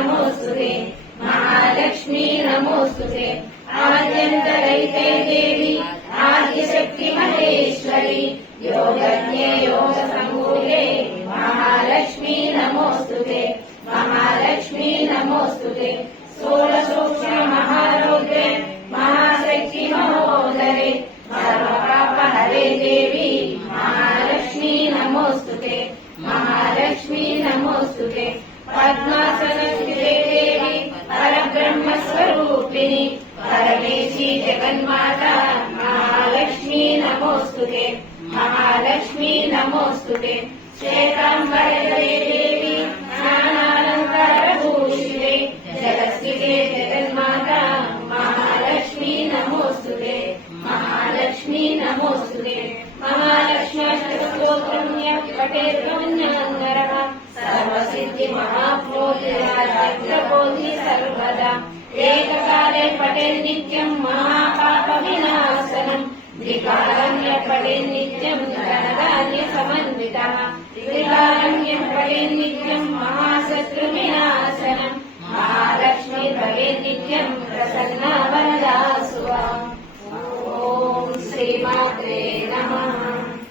नमोस्तुते महालक्ष्मी नमोस्तुते आद्यन्तरहिते देवी आदिशक्ति महेश्वरी योगज्ञे योगसम्भूते महालक्ष्मी नमोस्तुते महालक्ष्मी नमोस्तुते षोडशोक्षण महारौद्रे महाशक्ति महोदरे सर्वपापहरे देवी महालक्ष्मी नमोस्तुते महालक्ष्मी नमोस्तुते पद्मासनस्थिते देवी परब्रह्मस्वरूपिणी परमेशी जगन्माता महालक्ष्मी नमोस्तुते महालक्ष्मी नमोस्तुते श्वेताम्बरे देवी ज्ञानालङ्कारभूषिते जगत्स्थिते जगन्माता महालक्ष्मी नमोस्तुते महालक्ष्मी नमोस्तुते महालक्ष्म्यष्टकस्तोत्रं यः पठेत् ब्रह्मण्यनरः सर्वसिद्धि महाप्रोतिराजग्रबोधि सर्वदा एककाले पठेत् नित्यं महापापविनाशनं द्विकालं यः पठेत् नित्यं धनधान्यसमन्वितः त्रिकालं यः पठेत् नित्यं महाशत्रुविनाशनं महालक्ष्मी भवेत् नित्यं प्रसन्ना वरदा सुवा। ॐ श्रीमात्रे